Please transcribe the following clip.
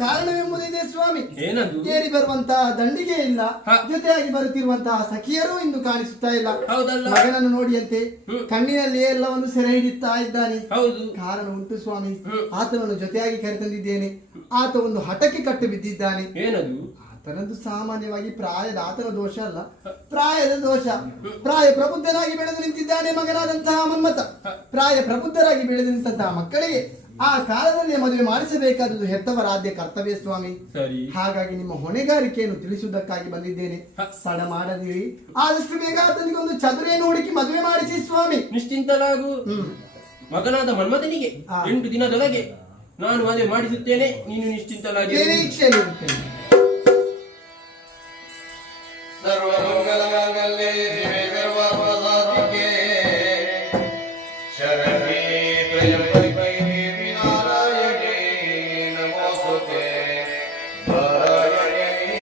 ಕಾರಣವೆಂಬುದಿದೆ ಸ್ವಾಮಿ. ಏರಿ ಬರುವಂತಹ ದಂಡಿಗೆ ಇಲ್ಲ, ಜೊತೆಯಾಗಿ ಬರುತ್ತಿರುವಂತಹ ಸಖಿಯರು ಇಂದು ಕಾಣಿಸುತ್ತಾ ಇಲ್ಲ. ಮಗನನ್ನು ನೋಡಿಯಂತೆ ಕಣ್ಣಿನಲ್ಲಿ ಎಲ್ಲವನ್ನು ಸೆರೆ ಹಿಡಿಯುತ್ತಾ ಇದ್ದಾನೆ. ಕಾರಣ ಉಂಟು ಸ್ವಾಮಿ. ಆತನನ್ನು ಜೊತೆಯಾಗಿ ಕರೆತಂದಿದ್ದೇನೆ. ಆತ ಒಂದು ಹಠಕ್ಕೆ ಕಟ್ಟು ಬಿದ್ದಿದ್ದಾನೆ. ಆತನದ್ದು ಸಾಮಾನ್ಯವಾಗಿ ಪ್ರಾಯದ ಆತನ ದೋಷ ಅಲ್ಲ, ಪ್ರಾಯದ ದೋಷ. ಪ್ರಾಯ ಪ್ರಬುದ್ಧನಾಗಿ ಬೆಳೆದು ನಿಂತಿದ್ದಾನೆ ಮಗನಾದಂತಹ ಮನ್ಮಥ. ಪ್ರಾಯ ಪ್ರಬುದ್ಧರಾಗಿ ಬೆಳೆದು ನಿಂತಹ ಮಕ್ಕಳಿಗೆ ಆ ಕಾಲದಲ್ಲಿ ಮದುವೆ ಮಾಡಿಸಬೇಕಾದದ್ದು ಹೆತ್ತವರ ಆದ್ಯ ಕರ್ತವ್ಯ ಸ್ವಾಮಿ. ಹಾಗಾಗಿ ನಿಮ್ಮ ಹೊಣೆಗಾರಿಕೆಯನ್ನು ತಿಳಿಸುವುದಕ್ಕಾಗಿ ಬಂದಿದ್ದೇನೆ. ತಡ ಮಾಡದಿರಿ, ಆದಷ್ಟು ಬೇಗ ಆತನಿಗೆ ಒಂದು ಚದುರೆಯನ್ನು ಹುಡುಕಿ ಮದುವೆ ಮಾಡಿಸಿ ಸ್ವಾಮಿ. ನಿಶ್ಚಿಂತಲಾಗು. ಮಗನಾದ ಮನ್ಮಥನಿಗೆ 8 ದಿನದೊಳಗೆ ನಾನು ಮದುವೆ ಮಾಡಿಸುತ್ತೇನೆ. ನೀನು ನಿಶ್ಚಿಂತಲಾಗಿ ನಿರೀಕ್ಷೆಯಲ್ಲಿರುತ್ತೇನೆ. ಸರ್ವಮಂಗಲಮಾಂಗಲ್ಯೆ ಶಿವೆ ಸರ್ವಪ್ರಸಾದಿಕೆ ಶರಣ್ಯೇ ತ್ವಯಂ